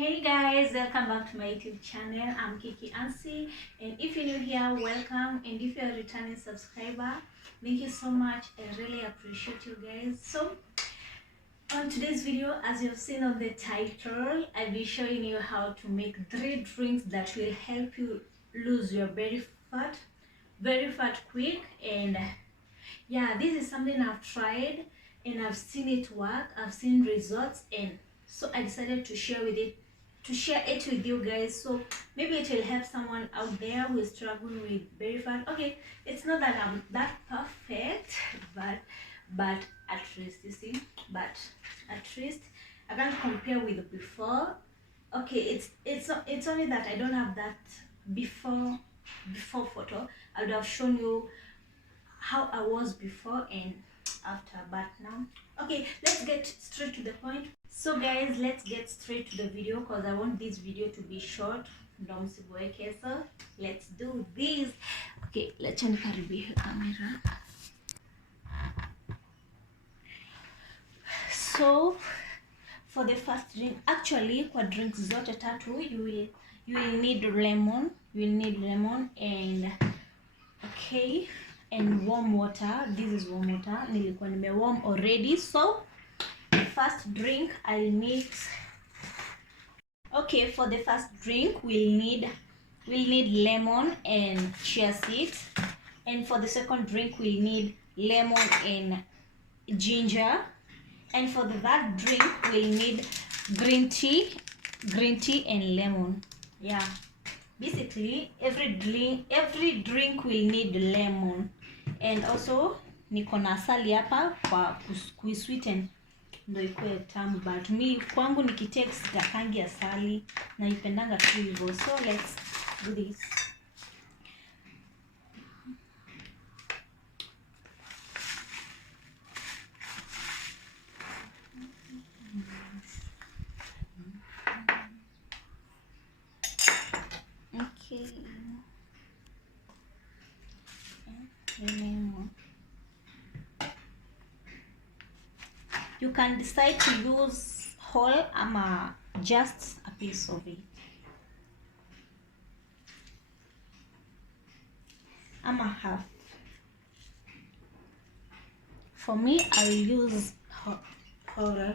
Hey guys, welcome back to my YouTube channel. I'm Kiki Ansi, and if you're new here, welcome, and if you're a returning subscriber, thank you so much. I really appreciate you guys. So on today's video, as you've seen on the title, I'll be showing you how to make 3 drinks that will help you lose your belly fat very fat quick. And yeah, this is something I've tried and I've seen it work. I've seen results, and so I decided to share it with you guys. So maybe it will help someone out there who is struggling with belly fat. Okay, it's not that I'm that perfect, but at least, you see, but at least I can't compare with before. Okay, it's only that I don't have that before photo. I would have shown you how I was before and after, but now okay, let's get straight to the point. So guys, let's get straight to the video because I want this video to be short. Okay, so let's do this. Okay, let's nikaribie camera. So for the first drink, actually kwa drinks zote tatu you will need lemon. You will need lemon and okay, and warm water. This is warm water. Nilikuwa nimewarm already. So first drink I'll mix. Okay, for the first drink we'll need lemon and chia seeds, and for the second drink we'll need lemon and ginger, and for the third drink we'll need green tea and lemon. Yeah, basically every drink will need lemon, and also niko na asali hapa kwa kuisweeten ndo ikuwe tamu, but mi kwangu nikitake sitakangi asali, naipendanga tu hivyo. So let's do this. Okay. You can decide to use whole ama just a piece of it, ama half. For me, I will use whole.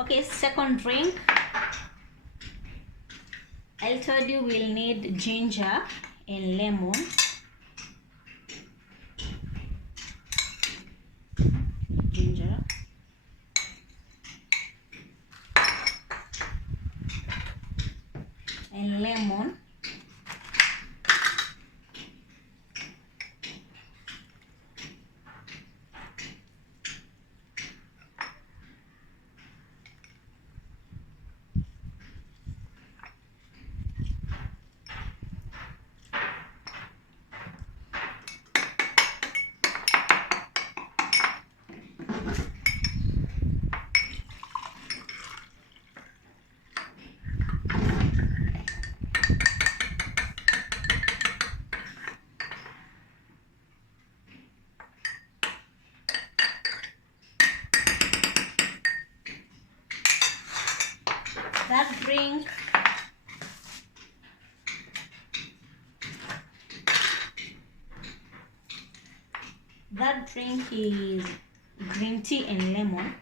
Okay, second drink, I told you we'll need ginger and lemon. Ginger and lemon. That drink is green tea and lemon.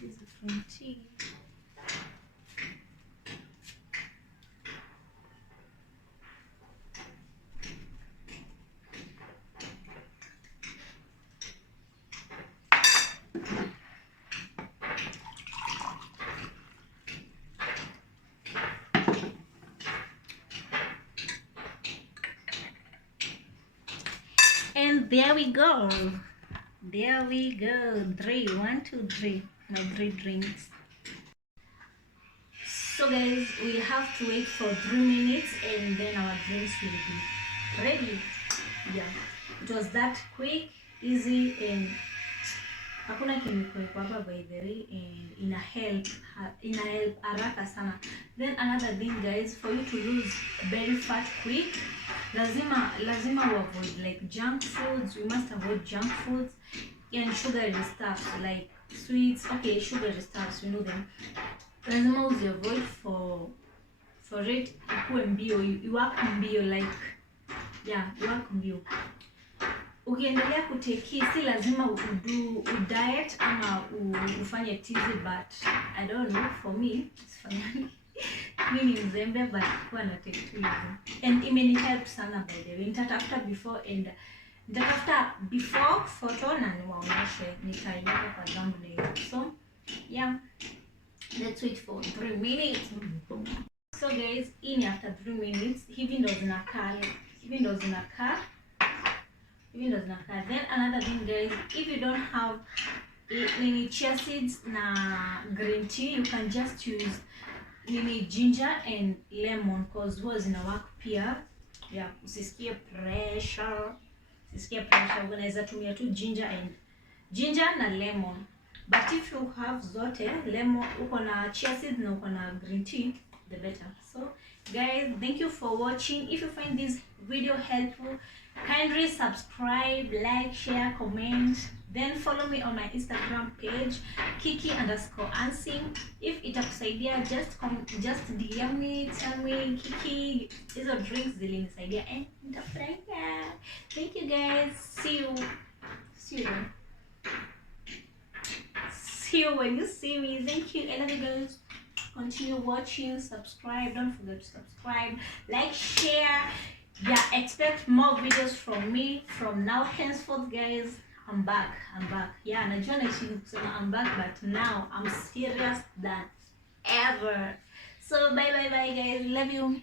This is green tea. there we go. There we go. 3, 1, 2, 3. My 3 drinks. So guys, we have to wait for 3 minutes and then our drinks will be ready. Yeah, it was that quick, easy, and hakuna chemical kwa hapa by the way, and ina help haraka sana. Then another thing guys, for you to lose belly fat quick, lazima avoid like junk foods. We must avoid junk foods and sugary stuff like sweets. Okay, sugary stuff, you know them. Lazima avoid for it ikuwe mbio, iwako mbio, like yeah, iwako mbio. Ukiendelea kuteki, si lazima diet ama ufanye tizi, but I don't know, for me it's funny. Mimi ni mzembe but kwa na take tizi, and imeni help sana by the way. Nitatafuta before photo na niwaonyeshe, nitaiweka kwa thumbnail. So yeah, let's wait for 3 minutes. So guys, in after 3 minutes, hivi ndo zinakaa. Then another thing guys, if you don't have any chia seeds na green tea, you can just use ginger and lemon, cause huwa zina work pia. Yeah, usisikie pressure. Unaweza tumia tu ginger na lemon. But if you have zote, lemon, uko na chia seeds na uko na green tea, the better. So guys, thank you for watching. If you find this video helpful, kindly subscribe, like, share, comment. Then follow me on my Instagram page, Kiki_Ansing. If itakusaidia, just DM me, tell me, Kiki, hizo drinks zilinisaidia and nitafurahia. Thank you guys. See you when you see me. Thank you. I love you guys. Continue watching, subscribe. Don't forget to subscribe, like, share. Yeah, expect more videos from me from now henceforth guys. I'm back. Yeah, najua naishi kusema I'm back, but now I'm serious than ever. So bye guys. Love you.